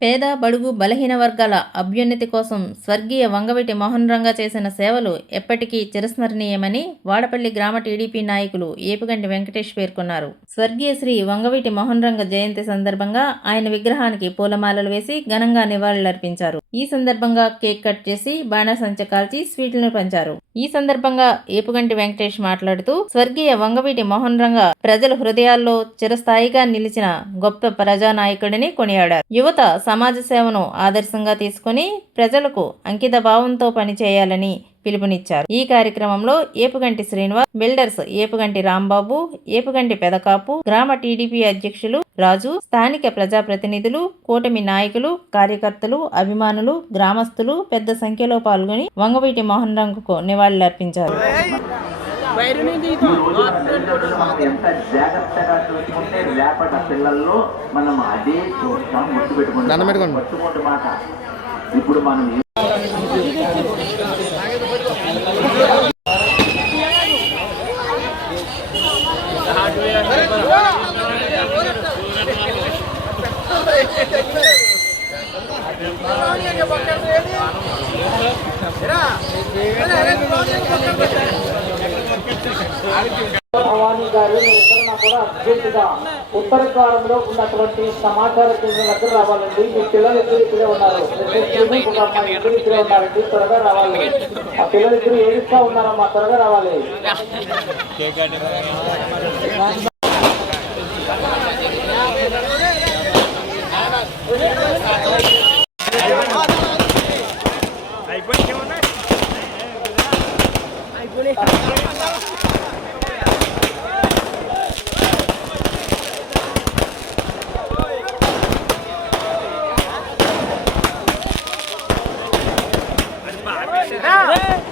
పేద, బడుగు, బలహీన వర్గాల అభ్యున్నతి కోసం స్వర్గీయ వంగవీటి మోహన్ రంగా చేసిన సేవలు ఎప్పటికీ చిరస్మరణీయమని వాడపల్లి గ్రామ టీడీపీ నాయకులు ఏపుగంటి వెంకటేష్ పేర్కొన్నారు. స్వర్గీయ శ్రీ వంగవీటి మోహన్ రంగ జయంతి సందర్భంగా ఆయన విగ్రహానికి పూలమాలలు వేసి ఘనంగా నివాళులర్పించారు. ఈ సందర్భంగా కేక్ కట్ చేసి బాణసంచ కాల్చి స్వీట్లను పంచారు. ఈ సందర్భంగా ఏపుగంటి వెంకటేష్ మాట్లాడుతూ స్వర్గీయ వంగవీటి మోహన్ రంగ ప్రజల హృదయాల్లో చిరస్థాయిగా నిలిచిన గొప్ప ప్రజానాయకుడిని కొనియాడారు. యువత సమాజ సేవను ఆదర్శంగా తీసుకుని ప్రజలకు అంకిత భావంతో పనిచేయాలని పిలుపునిచ్చారు. ఈ కార్యక్రమంలో ఏపుగంటి శ్రీనివాస్, బిల్డర్స్ ఏపుగంటి రాంబాబు, ఏపుగంటి పెదకాపు, గ్రామ టీడీపీ అధ్యక్షులు రాజు, స్థానిక ప్రజాప్రతినిధులు, కూటమి నాయకులు, కార్యకర్తలు, అభిమానులు, గ్రామస్తులు పెద్ద సంఖ్యలో పాల్గొని వంగవీటి మోహన్ రంగకు నివాళులర్పించారు. ఎంత జాగ్రత్తగా చూసుకుంటే రేపటి పిల్లల్లో మనం అదే చూస్తాం. ముట్టు పెట్టుకుంటే మాట ఇప్పుడు మనం భవానీ గారు కూడా అర్జెంటుగా ఉత్తరకాలంలో ఉన్నటువంటి సమాచార కేంద్రం దగ్గర రావాలండి. మీ పిల్లలు ఇద్దరు ఉన్నారు, ఇద్దరు ఉన్నారండి, త్వరగా రావాలి. ఆ పిల్లలు ఇద్దరు ఏడుస్తా ఉన్నారమ్మా, త్వరగా రావాలి. Hey!